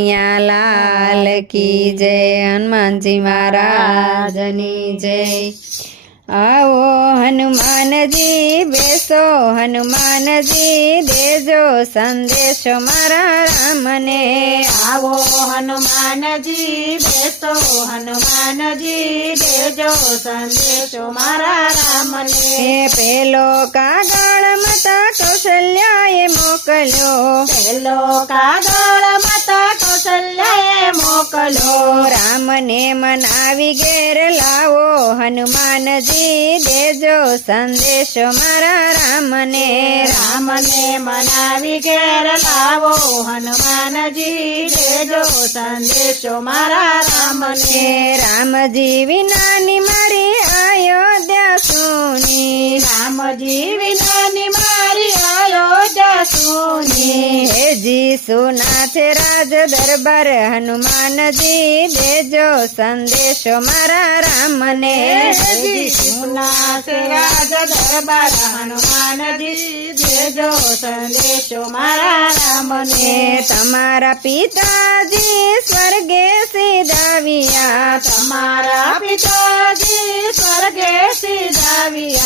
કનૈયા લાલ કી જય હનુમાનજી મહારાજની જય. આવો હનુમાનજી બેસો હનુમાનજી દેજો સંદેશો મારા રામને. આવો હનુમાનજી બેસો હનુમાનજી દેજો સંદેશો મારા રામને. પેલો કાગળ મતા કૌશલ્યાએ મોકલ્યો. પેલો કાગળ માતા કૌશલ્યાએ મોકલો રામને મનાવી ઘેર લાવો હનુમાનજી દેજો સંદેશ મારા રામને. રામને મનાવી ઘેર લાવો હનુમાનજી દેજો સંદેશો મારા રામને. રામજી વિનાની મારી અયોધ્યા હેજી રાજ દરબાર હનુમાનજી દેજો સંદેશો મારા રામને. હેજી રાજ દરબાર હનુમાનજી દેજો સંદેશો મારા રામને. તમારા પિતાજી સ્વર્ગે સીધાવ્યા. તમારા આ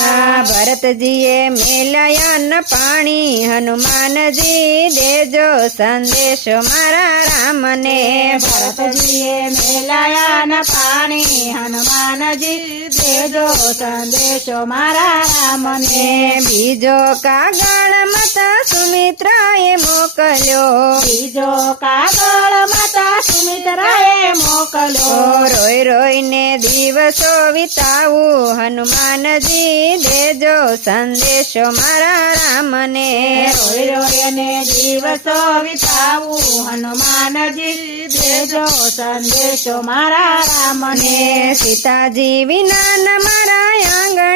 ભરતજીએ મેલાયા પાણી હનુમાનજી દેજો સંદેશો મારા રામને. ભરતજીએ મેલાયા ન પાણી હનુમાનજી દેજો સંદેશો મારા રામને. બીજો કાગળ માતા સુમિત્રાએ મોકલ્યો. બીજો કાગળ માતા સુમિત્રાએ મોકલ્યો. રોઈ રોઈને દિવસો વિતાવું હનુમાનજી દેજો સંદેશો મારા રામને. રોઈ રોઈને દિવસો વિતાવું હનુમાનજી દેજો સંદેશો મારા રામને. સીતાજી વિના મારા આંગણિયા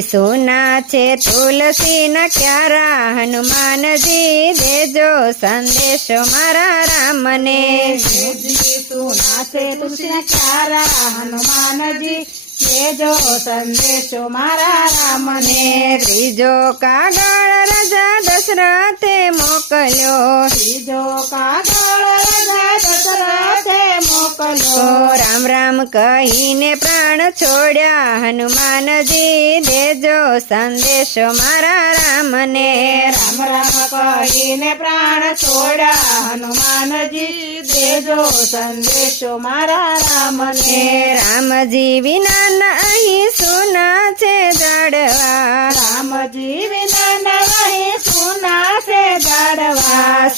સુના સોના છે તુલસી ના ક્યારા હનુમાનજી દેજો સંદેશો મારા રામને. સુના છે તુલસી ચારા હનુમાનજી દેજો સંદેશો મારા રામને. ને ત્રીજો કાગળ રાજા દશરથે મોકલ્યો. ત્રીજો કાગળ મોકલ્યો રામ રામ કહીને પ્રાણ છોડ્યા હનુમાનજી દેજો સંદેશો મારા રામને. રામ રામ કહીને પ્રાણ છોડ્યા હનુમાનજી દેજો સંદેશો મારા રામને. ને રામજી વિના અહીં સુના છે જાડવા. રામજી વિના નહીં સુના છે જાડવા. આ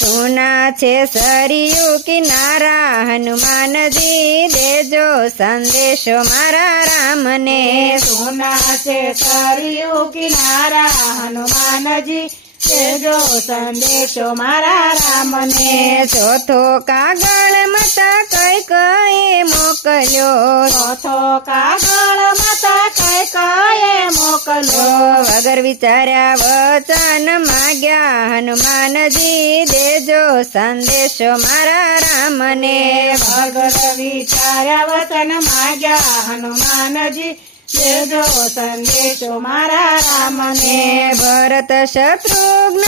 સુના છે સરિયું કિનારા હનુમાનજી દેજો સંદેશો મારા રામને. સોના છે સરિયું કિનારા હનુમાનજી દેજો સંદેશો મારા રામને. ચોથો કાગળ માતા કઈ કઈ મોકલ્યો. ચોથો કાગળ માતા કઈ કઈ મોકલ્યો. વગર વિચાર્યા વચન માગ્યા હનુમાનજી દેજો સંદેશો મારા રામને. ભગત વિચાર્યા વતન માગ્યા હનુમાનજી. દેજો સંદેશો મારા રામને. ને ભરત શત્રુઘ્ન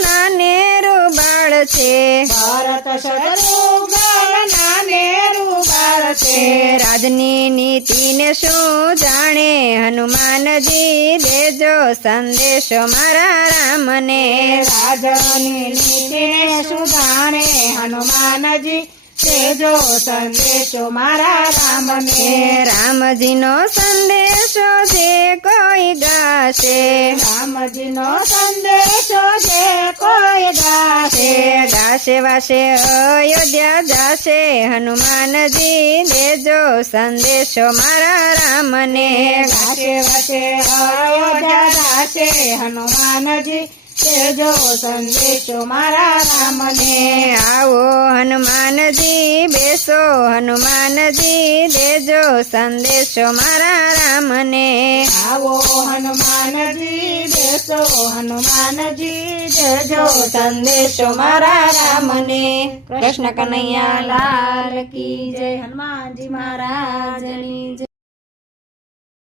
નાનેરુ બાળ છે. ભરત બાળ છે. રાજની નીતિને શું જાણે? હનુમાનજી દેજો સંદેશો મારા રામને. રાજની નીતિને જાણે? હનુમાનજી તેજો સંદેશો મારા રામને. રામજીનો સંદેશો જે કોઈ ગાશે. રામજીનો સંદેશો જે કોઈ ગાશે. ગાશે વાશે અયોધ્યા જાશે. હનુમાનજી દેજો સંદેશો મારા રામને. ગાશે વાશે અયોધ્યા જાશે. હનુમાનજી તેજો સંદેશો મારા રામને. આવો હનુમાનજી બેસો હનુમાનજી દેજો સંદેશો મારા રામને. આવો હનુમાનજી બેસો હનુમાનજી દેજો સંદેશો મારા રામને. કૃષ્ણ કનૈયા લાલ કી જય હનુમાનજી મહારાજની